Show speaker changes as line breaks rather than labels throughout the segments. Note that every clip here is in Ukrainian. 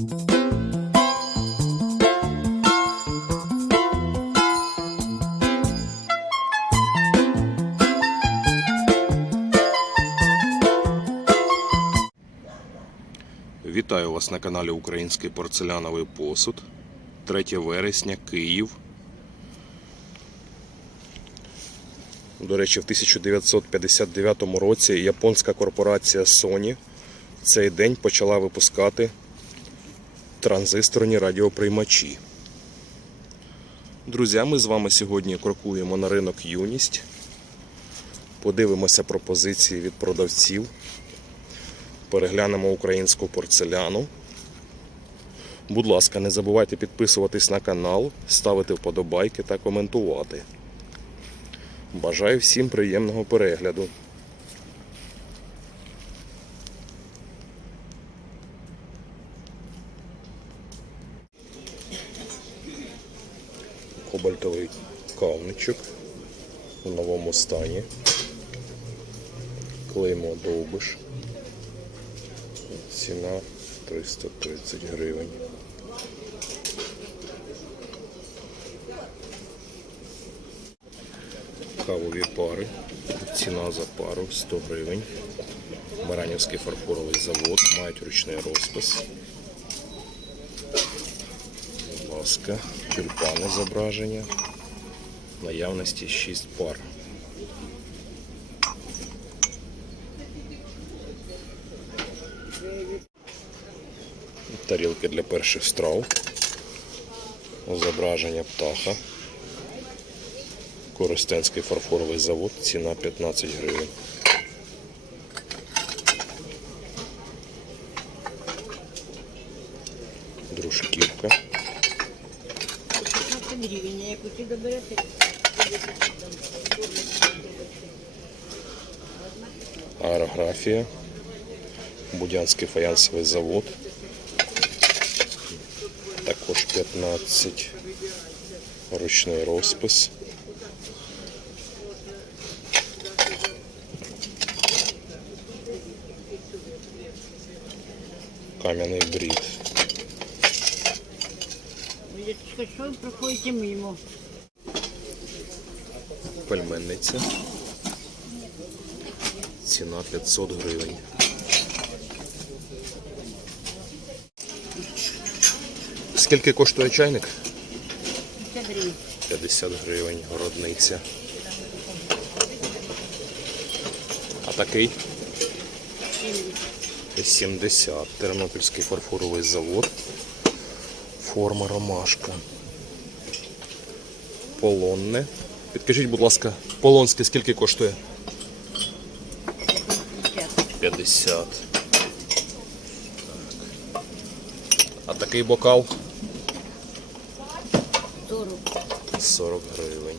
Вітаю вас на каналі Український порцеляновий посуд. 3 вересня, Київ. До речі, в 1959 році японська корпорація Sony в цей день почала випускати транзисторні радіоприймачі. Друзі, ми з вами сьогодні крокуємо на ринок Юність. Подивимося пропозиції від продавців переглянемо українську порцеляну. Будь ласка, не забувайте підписуватись на канал, ставити вподобайки та коментувати. Бажаю всім приємного перегляду. Кобальтовий кавничок у новому стані. Клеймо довбиш. Ціна 330 гривень. Кавові пари. Ціна за пару 100 гривень. Баранівський фарфоровий завод. Мають ручний розпис. Будь ласка, тюльпани зображення. Наявності 6 пар. тарілки для перших страв, зображення птаха, Коростенський фарфоровий завод, ціна 15 гривень. Дружківка,
15 гривень, а яку ти доберете?
Аерографія, Будянський фаянсовий завод, також 15 ручний розпис. Кам'яний брід.
Лідочка, що проходите мимо?
Пельменниця. Ціна 500 гривень. Скільки коштує чайник?
50 гривень.
50 гривень, городниця. А такий? 70. Тернопільський фарфоровий завод. Форма ромашка. Полонне. Підкажіть, будь ласка, полонське скільки коштує?
50.
50. Так. А такий бокал
40.
40 гривень.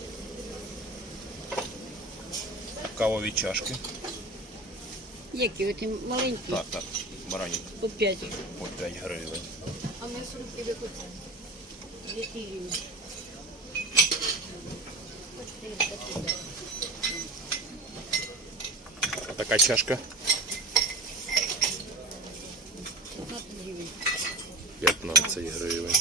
Кавові чашки.
Які? Оті маленькі?
Так, так. Барані
По 5.
по 5 гривень.
А ми сумки ви хочете? 200
така чашка
15 гривень.
15 гривень.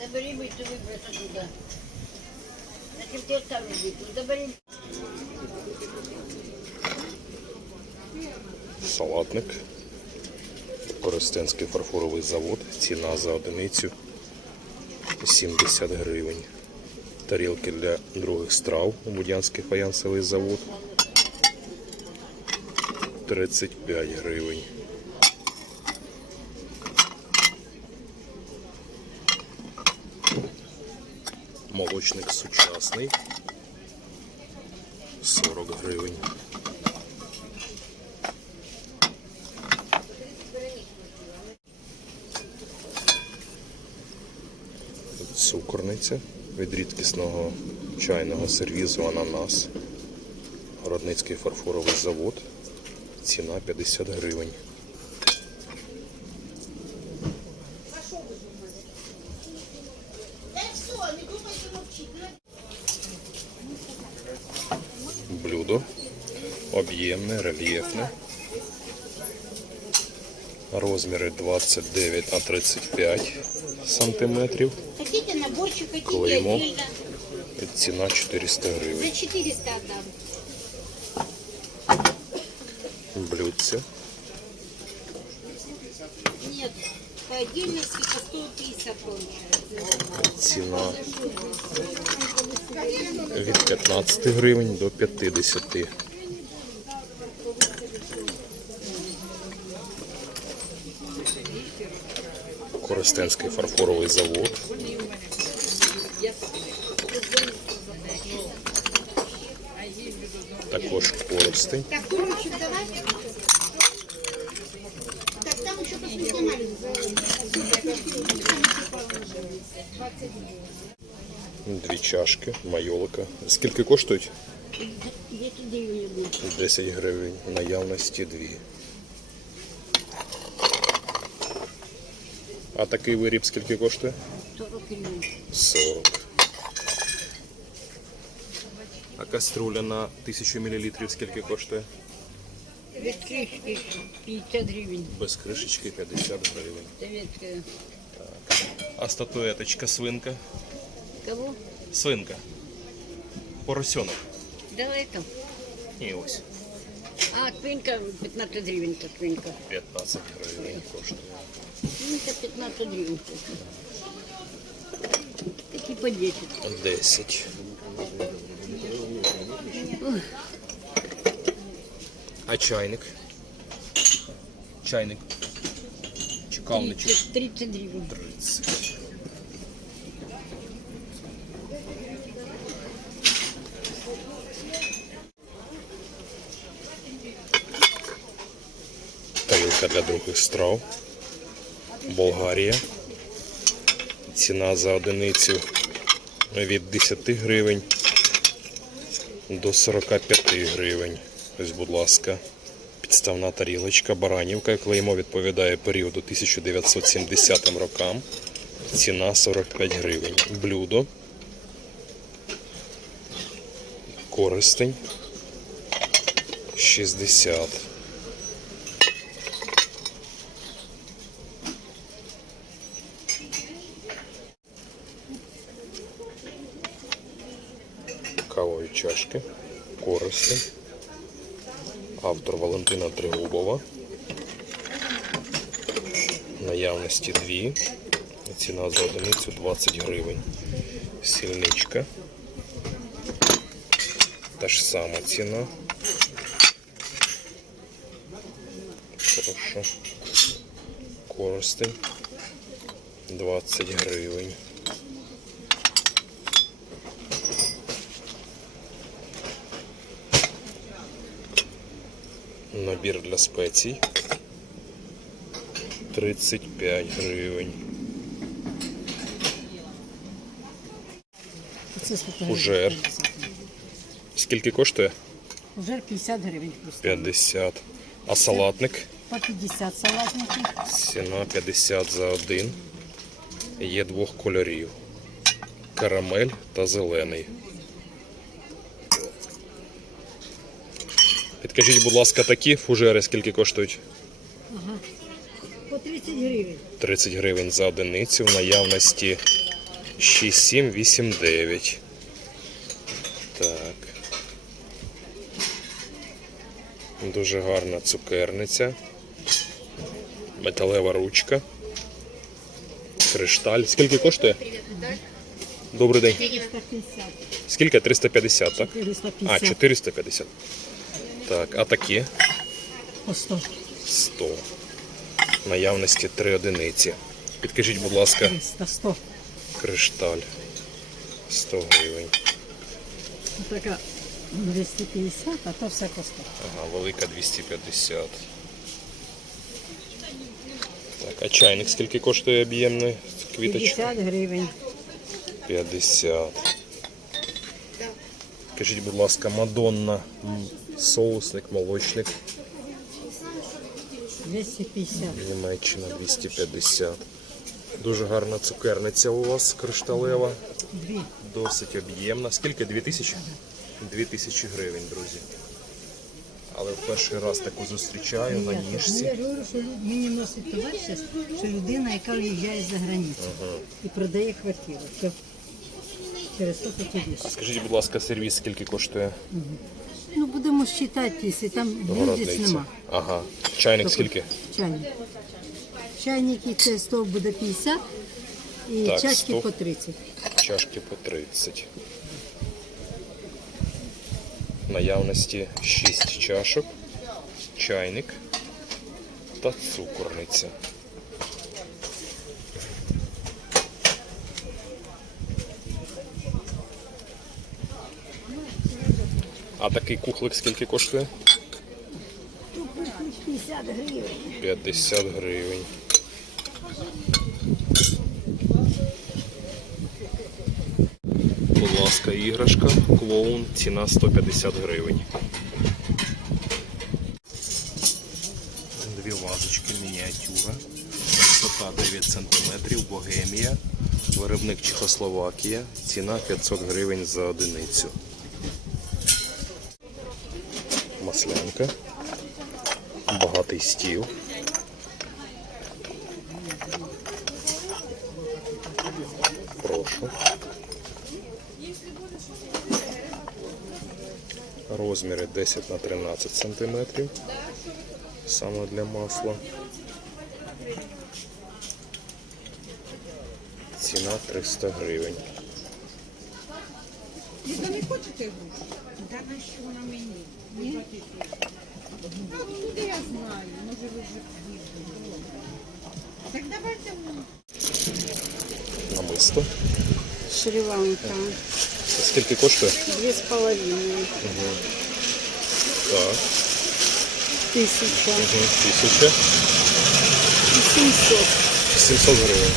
Забери вибрати туди. Зачем ти оставлю биту? Забери.
Салатник. Коростенський фарфоровий завод. Ціна за одиницю 70 гривень. Тарілки для других страв. Будянський фаянсовий завод. 35 гривень. Молочник сучасний. 40 гривень. Цукорниця від рідкісного чайного сервізу ананас. Городницький фарфоровий завод. Ціна 50 гривень. блюдо. Об'ємне, рельєфне. Розміри 29 на 35 сантиметрів. Клеймо. Ціна 400 гривень.
За 400 отдам.
Блюдце.
Нет, по отдельности по 150 получается.
Ціна від 15 гривень до 50. Коростенський фарфоровий завод. Також Коростень.
Так, курочек давай. Так, там еще посмотрим
Дві чашки, майолика. Скільки коштують?
Где-то деревня будет.
10 гривень. Наявності дві. А такий виріб скільки коштує?
40 гривен.
40. А каструля на 1000 мл скільки коштує?
Без крышки 50 гривен.
Без кришечки 50 гривень.
Советская.
А статуеточка свинка?
Кого?
Свинка. Поросенок.
Давай там.
Ні, ось.
А, твинка 15 гривен, то твинка.
15 гривень коштує.
Твинка 15 гривен. Такие по 10.
10. А чайник? Чайник. Чекалничок.
30, 30 гривен.
30. Тарілка для других страв. Болгарія. Ціна за одиницю від 10 гривень до 45 гривень. Ось, будь ласка, підставна тарілочка, баранівка, клеймо відповідає періоду 1970 рокам. Ціна 45 гривень. Блюдо. Користень. 60. Кавові чашки. Користень. Автор Валентина Тригубова. Наявності дві. Ціна за одиницю 20 гривень. Сільничка. Та ж сама ціна. Хорошо. Коростень. 20 гривень. Набір для спецій. 35 гривень. Фужер. Скільки коштує?
Фужер 50 гривень просто.
50. А салатник?
По 50 салатники.
Ціна 50 за один. Є двох кольорів. Карамель та зелений. Підкажіть, будь ласка, такі фужери скільки коштують?
По 30 гривень.
30 гривень за одиницю. В наявності 6, 7, 8, 9. Так. Дуже гарна цукерниця. Металева ручка. Кришталь. Скільки коштує? Добрий день.
450.
Скільки? 350, так?
450.
А, 450. Так, а такі?
По 100.
100. Наявності 3 одиниці. Підкажіть, будь ласка,
300, 100.
кришталь. 100 гривень.
Така 250, а то все по 100.
Ага, велика 250. Так, а чайник скільки коштує об'ємний? Квіточка?
50 гривень.
50. Скажіть, будь ласка, Мадонна, соусник, молочник,
250.
Німеччина 250. Дуже гарна цукерниця у вас кришталева,
Дві.
досить об'ємна. Скільки? 2000? 2000 гривень, друзі. але в перший раз таку зустрічаю на ніжці.
я говорю, що мені носить товар що людина, яка виїжджає за границю і продає квартиру. Через то вещи.
Скажіть, будь ласка, сервіс скільки коштує?
Ну, будемо считати, якщо там блюдець нема.
Ага. Чайник
Тобто
скільки?
Чайник. Чайники це 100 буде 50 і
Так,
чашки
100.
по 30.
Чашки по 30. В Наявності 6 чашок, чайник та цукорниця. А такий кухлик скільки коштує?
50 гривень.
50 гривень. Будь ласка, іграшка, клоун, ціна 150 гривень. Дві вазочки, мініатюра. Висота 9 см, Богемія. Виробник Чехословакія. Ціна 500 гривень за одиницю. Маслянка. Багатий стіл. Прошу. Розміри 10 на 13 сантиметрів. Саме для масла. Ціна 300 гривень.
Да на що вона мені? Ні? Ну, откуда я знаю? Може ви вже їздили. Так давайте мені.
Намисто.
Шри-Ланка.
Скільки коштує?
Две с половиной.
Так.
Тысяча.
Угу. Тисяча.
И семьсот.
700 гривень.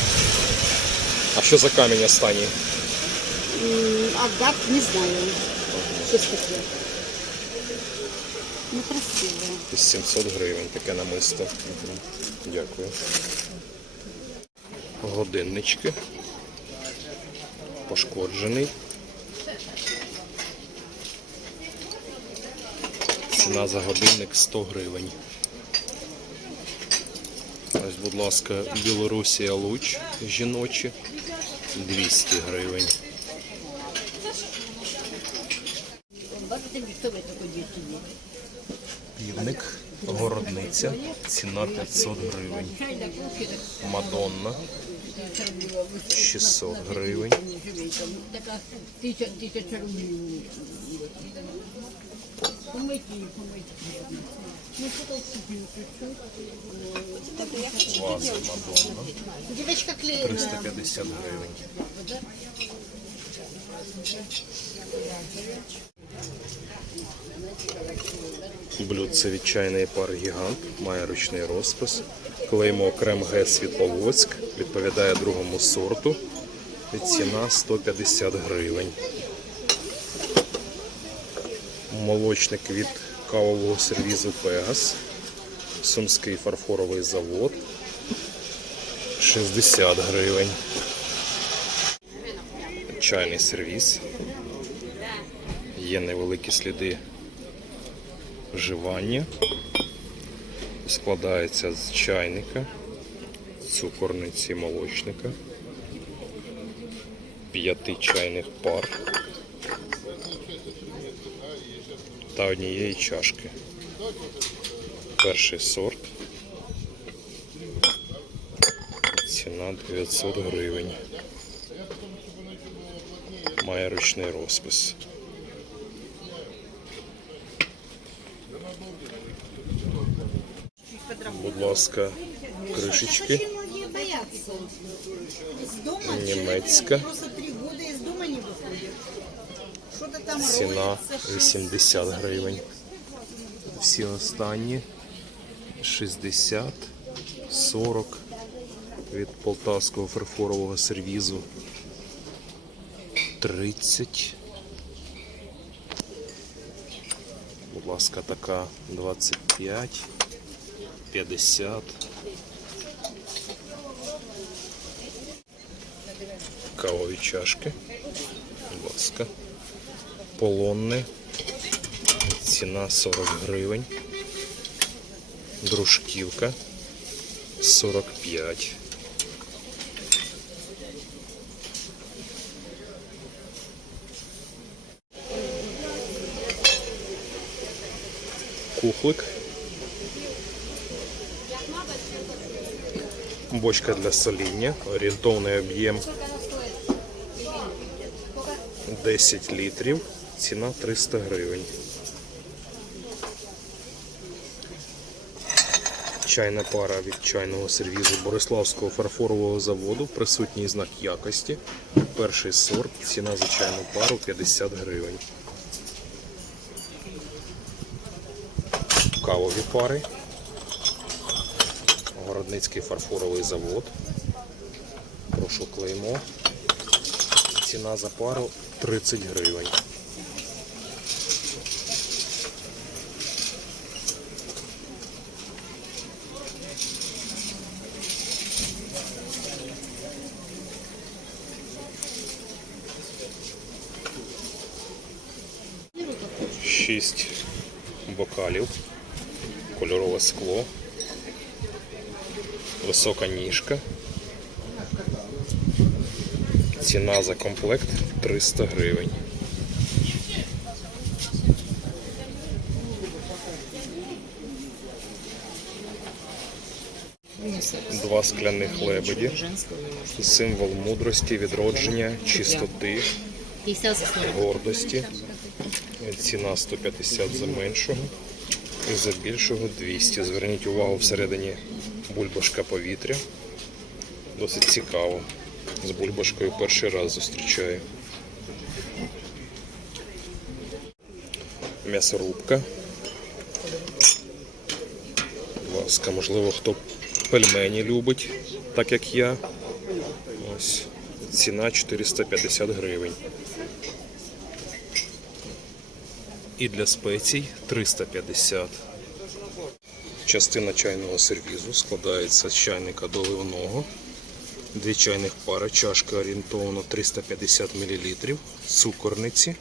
А що за камінь останній?
М, Агат, не знаю. Что таке? Ну, красиво.
700 гривень таке намисто. Дякую. Годиннички. Пошкоджений. Ціна за годинник 100 гривень. Ось, будь ласка, Білорусія луч жіночі 200 гривень.
Бачите, ніхто ви таку дівчині.
Півник, городниця, ціна 500 гривень. Мадонна 600 гривень. Ваза Мадонна 350 гривень. Блюдце від чайної пари гігант, має ручний розпис. Клеймо окрем Г Світловодськ, відповідає другому сорту. Ціна 150 гривень. Молочник від кавового сервізу Пегас. Сумський фарфоровий завод. 60 гривень. Чайний сервіс. Є невеликі сліди вживання. Складається з чайника, цукорниці молочника, п'яти чайних пар та однієї чашки. Перший сорт. Ціна 900 гривень. Має ручний розпис.
Не выходит. Что-то там
Ціна
роется, шесть.
80 гривень. Всі останні 60, 40 від полтавського фарфорового сервізу. 30. Ласка, така 25, 50. Кавові чашки. Будь ласка. Полонне. Ціна 40 гривень. Дружківка 45. Кухлик. Бочка для соління. Орієнтовний об'єм 10 літрів. Ціна 300 гривень. Чайна пара від чайного сервізу Бориславського фарфорового заводу. Присутній знак якості. Перший сорт. Ціна за чайну пару 50 гривень. Кавові пари. Городницький фарфоровий завод. Прошу клеймо. Ціна за пару 30 гривень. Шість бокалів, кольорове скло, висока ніжка. Ціна за комплект 300 гривень. Два скляних лебеді. Символ мудрості, відродження, чистоти, гордості. Ціна 150 за меншого і за більшого 200. Зверніть увагу всередині бульбашка повітря. Досить цікаво. З бульбашкою перший раз зустрічаю. М'ясорубка. Будь ласка, можливо, хто пельмені любить, так як я. Ось ціна 450 гривень. І для спецій 350. Частина чайного сервізу складається з чайника доливного. Дві чайних пари, чашка орієнтовно 350 мл, цукорниці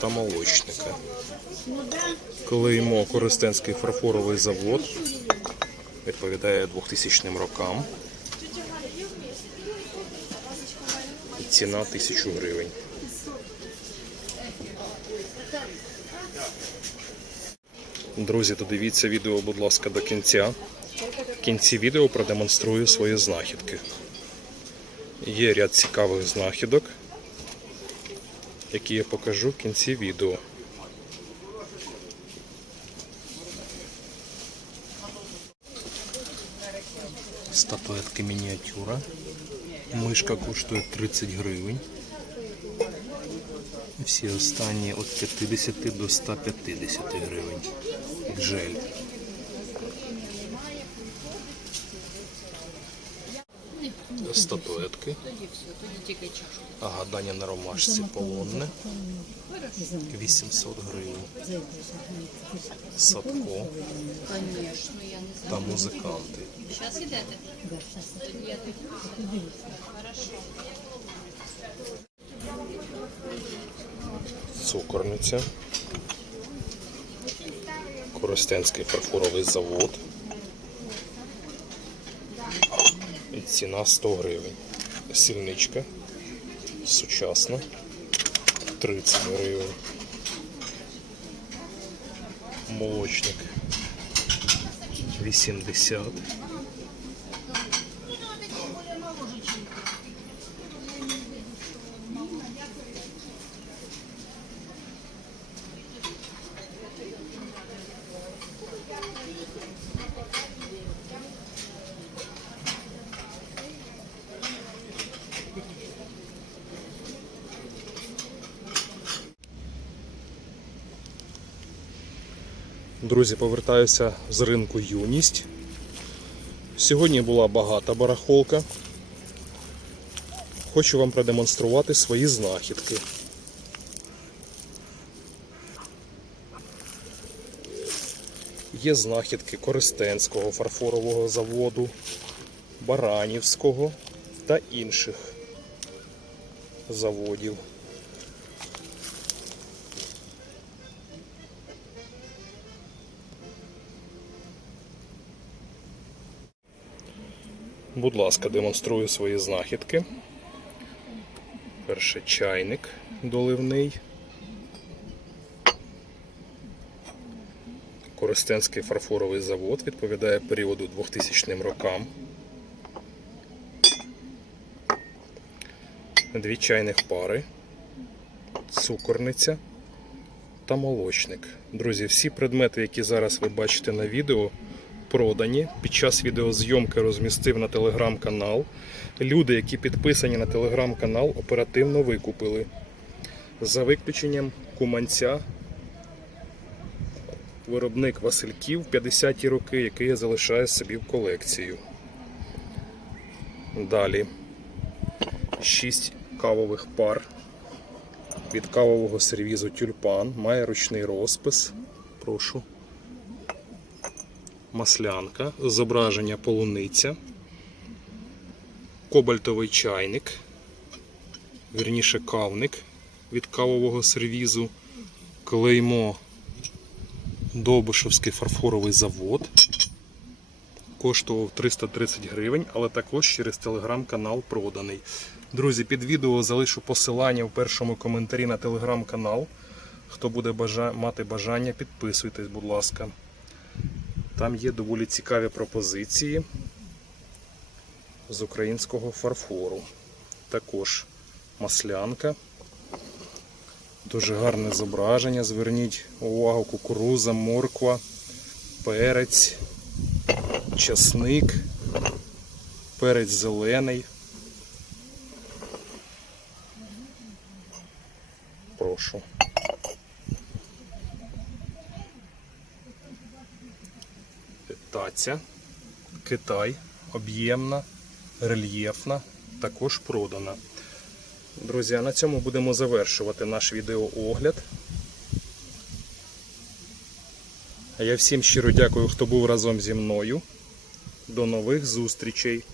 та молочника. Клеймо Коростенський фарфоровий завод відповідає 2000 рокам. Ціна 1000 гривень. Друзі, додивіться відео, будь ласка, до кінця. В кінці відео продемонструю свої знахідки. Є ряд цікавих знахідок, які я покажу в кінці відео. Статуетки мініатюра. Мишка коштує 30 гривень. Всі останні від 50 до 150 гривень. Джель. Статуетки. А гадання на ромашці полонне. 800 гривень. Садко та музиканти. Цукорниця. Коростенський фарфоровий завод. І ціна 100 гривень. Сільничка. Сучасна. 30 гривень. Молочник. 80. Друзі, повертаюся з ринку Юність. Сьогодні була багата барахолка. Хочу вам продемонструвати свої знахідки. Є знахідки Користенського фарфорового заводу, Баранівського та інших заводів. Будь ласка, демонструю свої знахідки. Перше чайник доливний. Коростенський фарфоровий завод відповідає періоду 2000 рокам. Дві чайних пари, цукорниця та молочник. Друзі, всі предмети, які зараз ви бачите на відео, продані. Під час відеозйомки розмістив на телеграм-канал. Люди, які підписані на телеграм-канал, оперативно викупили. За виключенням куманця, виробник Васильків 50-ті роки, який я залишаю собі в колекцію. Далі 6 кавових пар від кавового сервізу тюльпан. Має ручний розпис. Прошу. Маслянка, зображення полуниця, кобальтовий чайник, вірніше кавник від кавового сервізу, клеймо Довбишевський фарфоровий завод. Коштував 330 гривень, але також через телеграм-канал проданий. Друзі, під відео залишу посилання в першому коментарі на телеграм-канал. Хто буде бажа... мати бажання, підписуйтесь, будь ласка. Там є доволі цікаві пропозиції з українського фарфору. Також маслянка. Дуже гарне зображення. Зверніть увагу, кукуруза, морква, перець, часник, перець зелений. Прошу. Таця, Китай, об'ємна, рельєфна, також продана. Друзі, на цьому будемо завершувати наш відеоогляд. Я всім щиро дякую, хто був разом зі мною. До нових зустрічей!